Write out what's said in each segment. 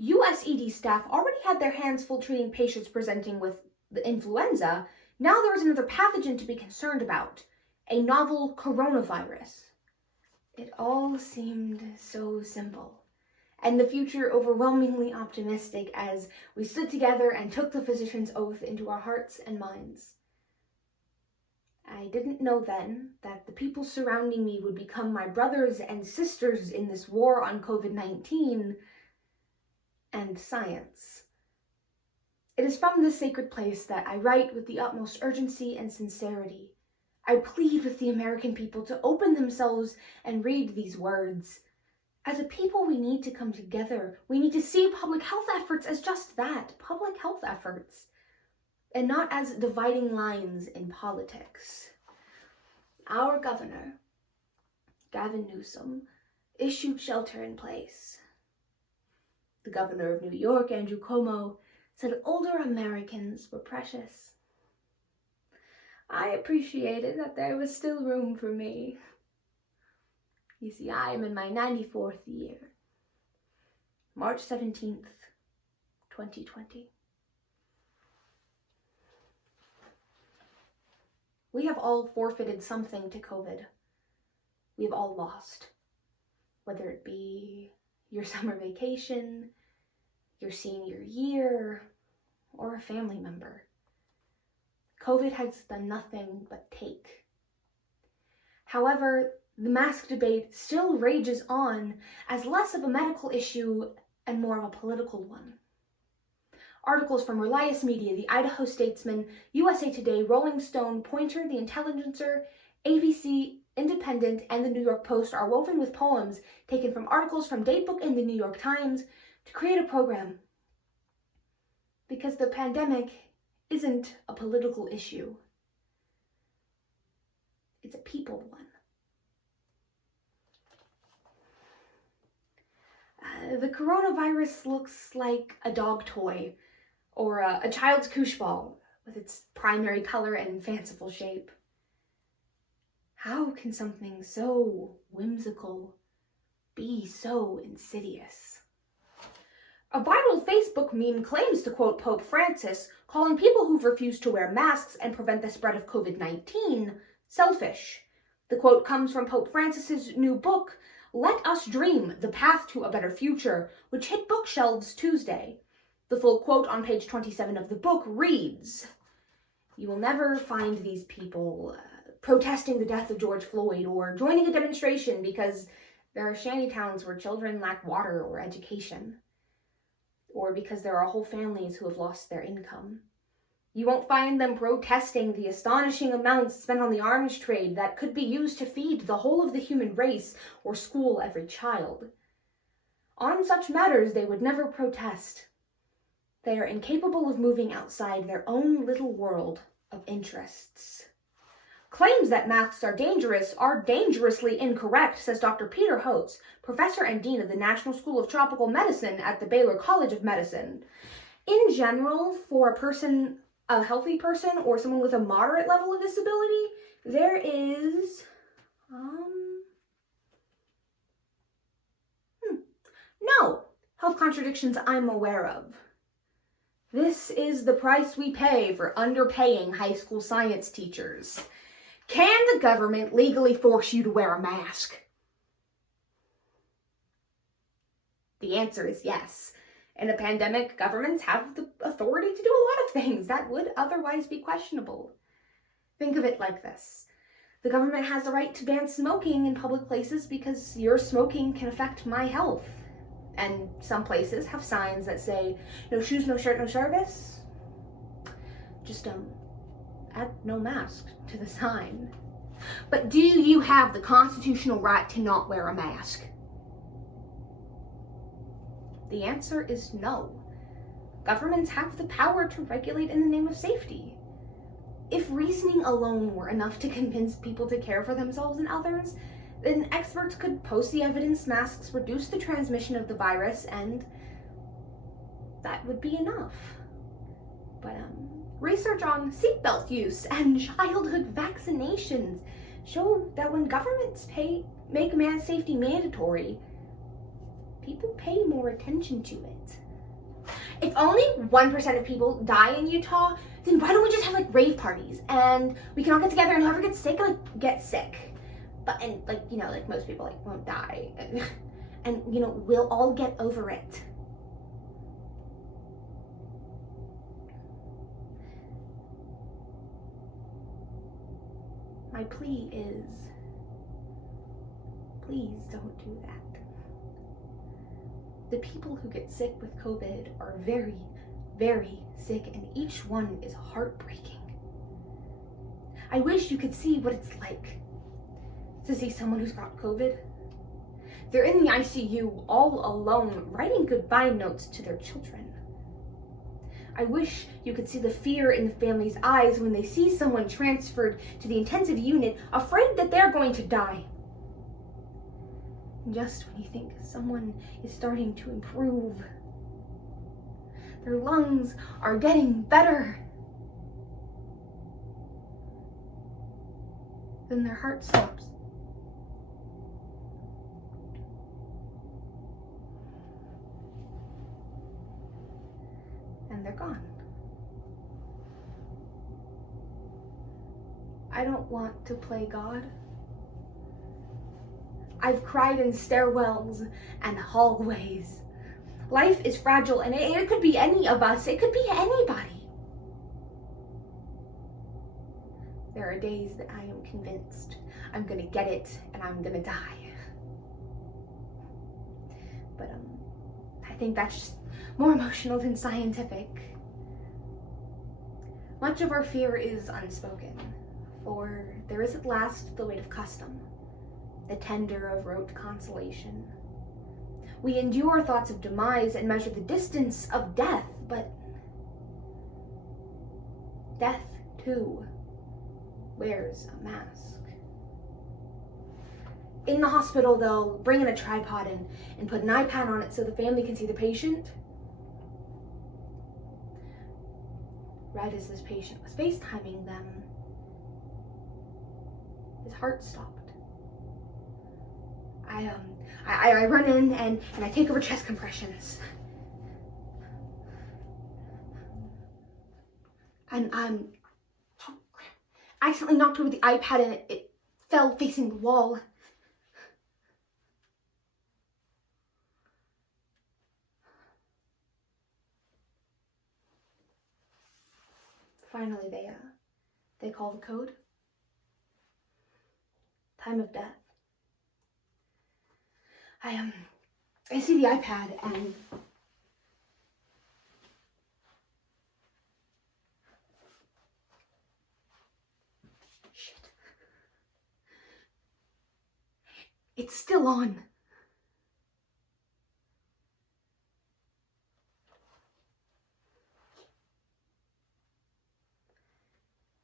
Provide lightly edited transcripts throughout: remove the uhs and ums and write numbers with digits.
USED staff already had their hands full treating patients presenting with the influenza. Now there was another pathogen to be concerned about, a novel coronavirus. It all seemed so simple, and the future overwhelmingly optimistic as we stood together and took the physician's oath into our hearts and minds. I didn't know then that the people surrounding me would become my brothers and sisters in this war on COVID-19 and science. It is from this sacred place that I write with the utmost urgency and sincerity. I plead with the American people to open themselves and read these words. As a people, we need to come together. We need to see public health efforts as just that, public health efforts, and not as dividing lines in politics. Our governor, Gavin Newsom, issued shelter in place. The governor of New York, Andrew Cuomo, said older Americans were precious. I appreciated that there was still room for me. You see, I am in my 94th year. March 17th, 2020. We have all forfeited something to COVID. We have all lost. Whether it be your summer vacation, your senior year, or a family member. COVID has done nothing but take. However, the mask debate still rages on as less of a medical issue and more of a political one. Articles from Reliance Media, the Idaho Statesman, USA Today, Rolling Stone, Pointer, The Intelligencer, ABC, Independent, and the New York Post are woven with poems taken from articles from Datebook and the New York Times to create a program. Because the pandemic isn't a political issue. It's a people one. The coronavirus looks like a dog toy or a child's koosh ball with its primary color and fanciful shape. How can something so whimsical be so insidious? A viral Facebook meme claims to quote Pope Francis, calling people who've refused to wear masks and prevent the spread of COVID-19 selfish. The quote comes from Pope Francis's new book, Let Us Dream, The Path to a Better Future, which hit bookshelves Tuesday. The full quote on page 27 of the book reads, "You will never find these people protesting the death of George Floyd or joining a demonstration because there are shanty towns where children lack water or education, or because there are whole families who have lost their income. You won't find them protesting the astonishing amounts spent on the arms trade that could be used to feed the whole of the human race or school every child. On such matters, they would never protest. They are incapable of moving outside their own little world of interests." Claims that masks are dangerously incorrect, says Dr. Peter Hotz, professor and dean of the National School of Tropical Medicine at the Baylor College of Medicine. In general, for a healthy person or someone with a moderate level of disability, there is no health contradictions I'm aware of. This is the price we pay for underpaying high school science teachers. Can the government legally force you to wear a mask? The answer is yes. In a pandemic, governments have the authority to do a lot of things that would otherwise be questionable. Think of it like this. The government has the right to ban smoking in public places because your smoking can affect my health. And some places have signs that say, no shoes, no shirt, no service. Just add no mask to the sign. But do you have the constitutional right to not wear a mask? The answer is no. Governments have the power to regulate in the name of safety. If reasoning alone were enough to convince people to care for themselves and others, then experts could post the evidence masks reduce the transmission of the virus, and that would be enough. But research on seatbelt use and childhood vaccinations show that when governments make safety mandatory, people pay more attention to it. If only 1% of people die in Utah, then why don't we just have like rave parties and we can all get together and whoever gets sick, like get sick. But, and like, you know, like most people like won't die and you know, we'll all get over it. My plea is, please don't do that. The people who get sick with COVID are very, very sick, and each one is heartbreaking. I wish you could see what it's like to see someone who's got COVID. They're in the ICU all alone, writing goodbye notes to their children. I wish you could see the fear in the family's eyes when they see someone transferred to the intensive unit, afraid that they're going to die. And just when you think someone is starting to improve, their lungs are getting better, then their heart stops. And they're gone. I don't want to play God. I've cried in stairwells and hallways. Life is fragile, and it could be any of us. It could be anybody. There are days that I am convinced I'm gonna get it and I'm gonna die. But I think that's just more emotional than scientific. Much of our fear is unspoken, for there is at last the weight of custom, the tender of rote consolation. We endure thoughts of demise and measure the distance of death, but death, too, wears a mask. In the hospital, they'll bring in a tripod and put an iPad on it so the family can see the patient. Right as this patient was FaceTiming them, his heart stopped. I run in and I take over chest compressions. And oh crap, I accidentally knocked over the iPad and it fell facing the wall. Finally, they call the code. Time of death. I see the iPad and shit. It's still on.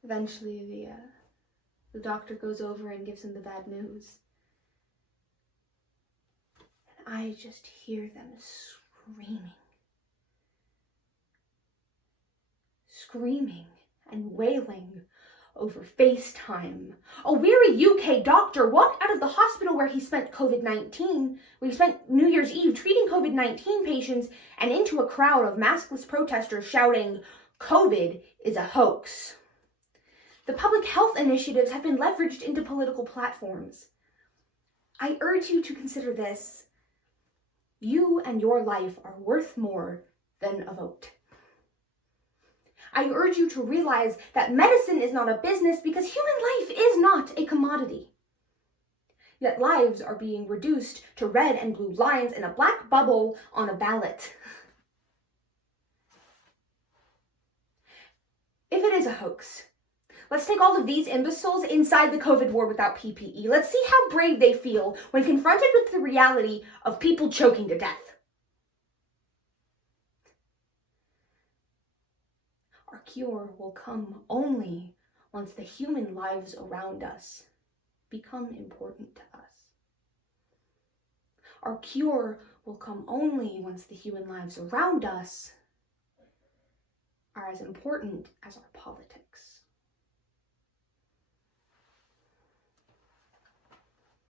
Eventually, the doctor goes over and gives him the bad news. And I just hear them screaming and wailing over FaceTime. A weary UK doctor walked out of the hospital where he spent COVID-19, where he spent New Year's Eve treating COVID-19 patients, and into a crowd of maskless protesters shouting, "COVID is a hoax." The public health initiatives have been leveraged into political platforms. I urge you to consider this. You and your life are worth more than a vote. I urge you to realize that medicine is not a business because human life is not a commodity. Yet lives are being reduced to red and blue lines in a black bubble on a ballot. If it is a hoax, let's take all of these imbeciles inside the COVID war without PPE. Let's see how brave they feel when confronted with the reality of people choking to death. Our cure will come only once the human lives around us become important to us. Our cure will come only once the human lives around us are as important as our politics.